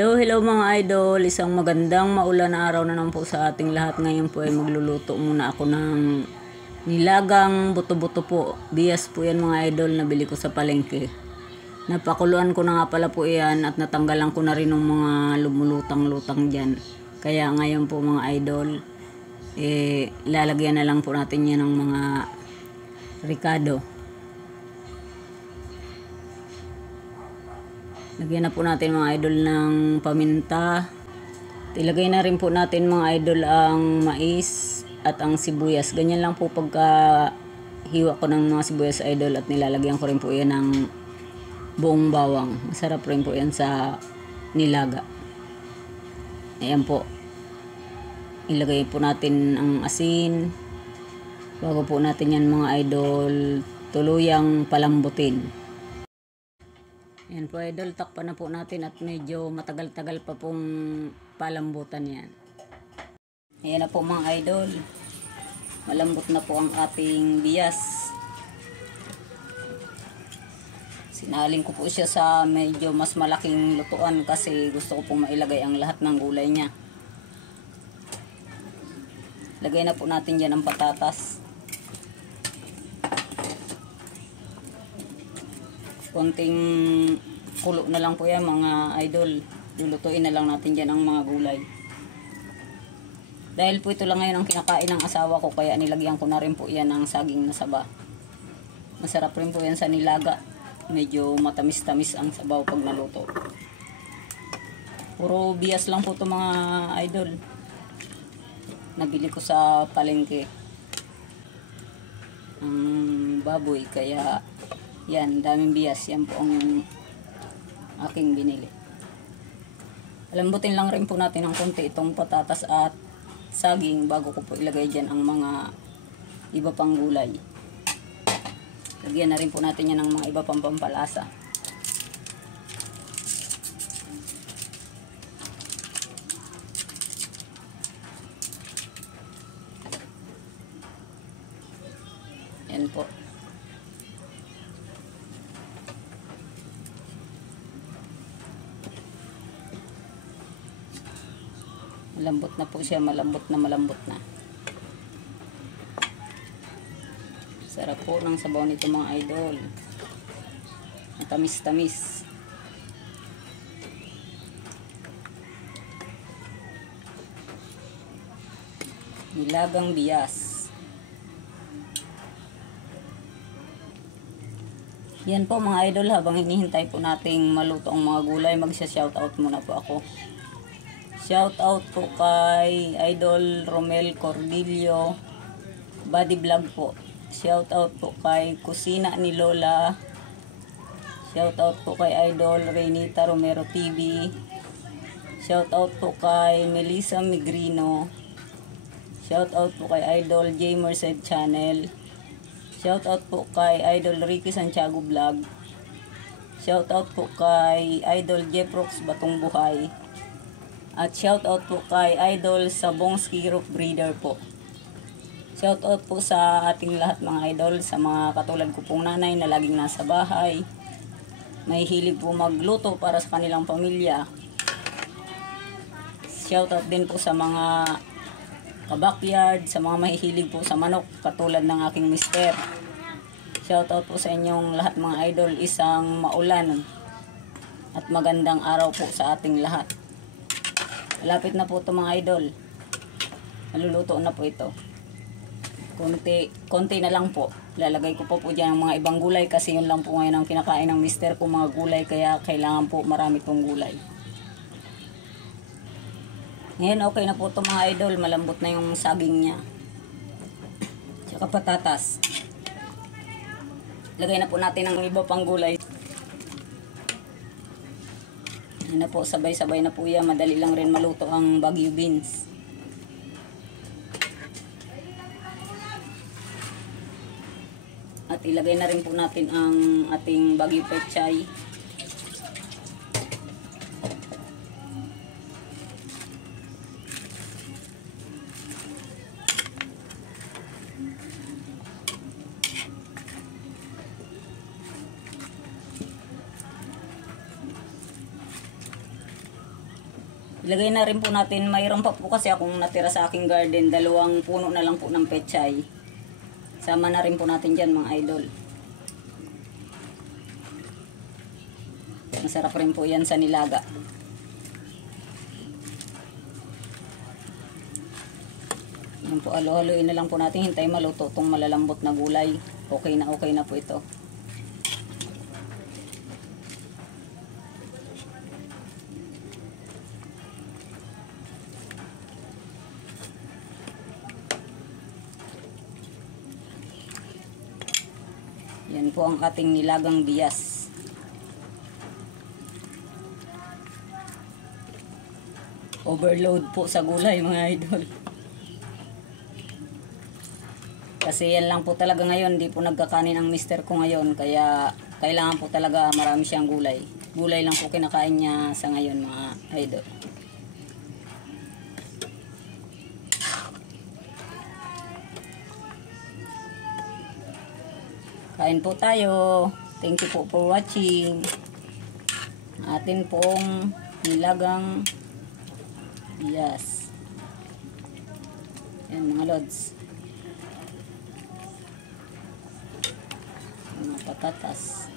Hello, hello mga idol. Isang magandang maulan na araw na naman po sa ating lahat. Ngayon po ay magluluto muna ako ng nilagang buto-buto po. Bias po yan mga idol, nabili ko sa palengke. Napakuluan ko na nga pala po yan at natanggalan ko na rin ng mga lumulutang-lutang dyan. Kaya ngayon po mga idol, lalagyan na lang po natin yan ng mga ricado. Lagyan na po natin mga idol ng paminta. Ilagay na rin po natin mga idol ang mais at ang sibuyas. Ganyan lang po pagka hiwa ko ng mga sibuyas idol at nilalagyan ko rin po yan ng buong bawang. Masarap rin po yan sa nilaga. Ayan po. Ilagay po natin ang asin. Bago po natin yan mga idol tuluyang palambutin. Yan po idol, takpan na po natin at medyo matagal-tagal pa pong palambutan yan. Ayan na po mga idol. Malambot na po ang ating bias. Sinaling ko po siya sa medyo mas malaking lutuan kasi gusto ko pong mailagay ang lahat ng gulay niya. Lagay na po natin dyan ang patatas. Konting kulo na lang po yan mga idol. Lulutuin na lang natin dyan ang mga gulay. Dahil po ito lang ngayon ang kinakain ng asawa ko, kaya nilagyan ko na rin po yan ng saging na saba. Masarap rin po yan sa nilaga. Medyo matamis-tamis ang sabaw pag naluto. Puro bias lang po ito mga idol. Nabili ko sa palengke ang baboy, kaya yan, daming bias. Yan po ang aking binili. Lambutin lang rin po natin ng konti itong patatas at saging bago ko po ilagay dyan ang mga iba pang gulay. Lagyan na rin po natin yan ng mga iba pang pampalasa. Yan po. Malambot na po siya, malambot na. Sarap po ng sabaw nito mga idol. Matamis-tamis. Nilagang bias. Yan po mga idol, habang hinihintay po nating maluto ang mga gulay, magsha-shoutout muna po ako. Shoutout po kay Idol Romel Cordillo Body Vlog po. Shoutout po kay Kusina ni Lola. Shoutout po kay Idol Reynita Romero TV. Shoutout po kay Melissa Migrino. Shoutout po kay Idol J. Merced Channel. Shoutout po kay Idol Ricky Santiago Vlog. Shoutout po kay Idol Jeprox Batong Buhay. At shoutout po kay Idol Sabongski Roof Breeder po. Shoutout po sa ating lahat mga idol, sa mga katulad ko pong nanay na laging nasa bahay. May hilig po magluto para sa kanilang pamilya. Shoutout din po sa mga kabakyard, sa mga mahihilig po sa manok katulad ng aking mister. Shoutout po sa inyong lahat mga idol, isang maulan at magandang araw po sa ating lahat. Malapit na po ito mga idol. Maluluto na po ito. Konti na lang po. Lalagay ko po dyan ang mga ibang gulay kasi yun lang po ngayon ang kinakain ng mister ko, mga gulay, kaya kailangan po marami pong gulay. Ngayon okay na po ito mga idol. Malambot na yung saging niya. Tsaka patatas. Lagay na po natin ang iba pang gulay. Yan na po, sabay-sabay na po yan. Madali lang rin maluto ang Baguio beans. At ilagay na rin po natin ang ating Baguio pechay. Ilagay na rin po natin, mayroon pa po kasi akong natira sa aking garden, 2 puno na lang po ng pechay. Sama na rin po natin dyan mga idol. Masarap rin po yan sa nilaga. Yan po, alo-haloin na lang po natin, hintay maluto itong malalambot na gulay. Okay na po ito. Yan po ang ating nilagang bias. Overload po sa gulay mga idol. Kasi yan lang po talaga ngayon, di po nagkakanin ang mister ko ngayon, kaya kailangan po talaga marami siyang gulay. Gulay lang po kinakain niya sa ngayon mga idol. Kain po tayo. Thank you po for watching. Atin pong nilagang bias. Yan mga lods. Mga patatas.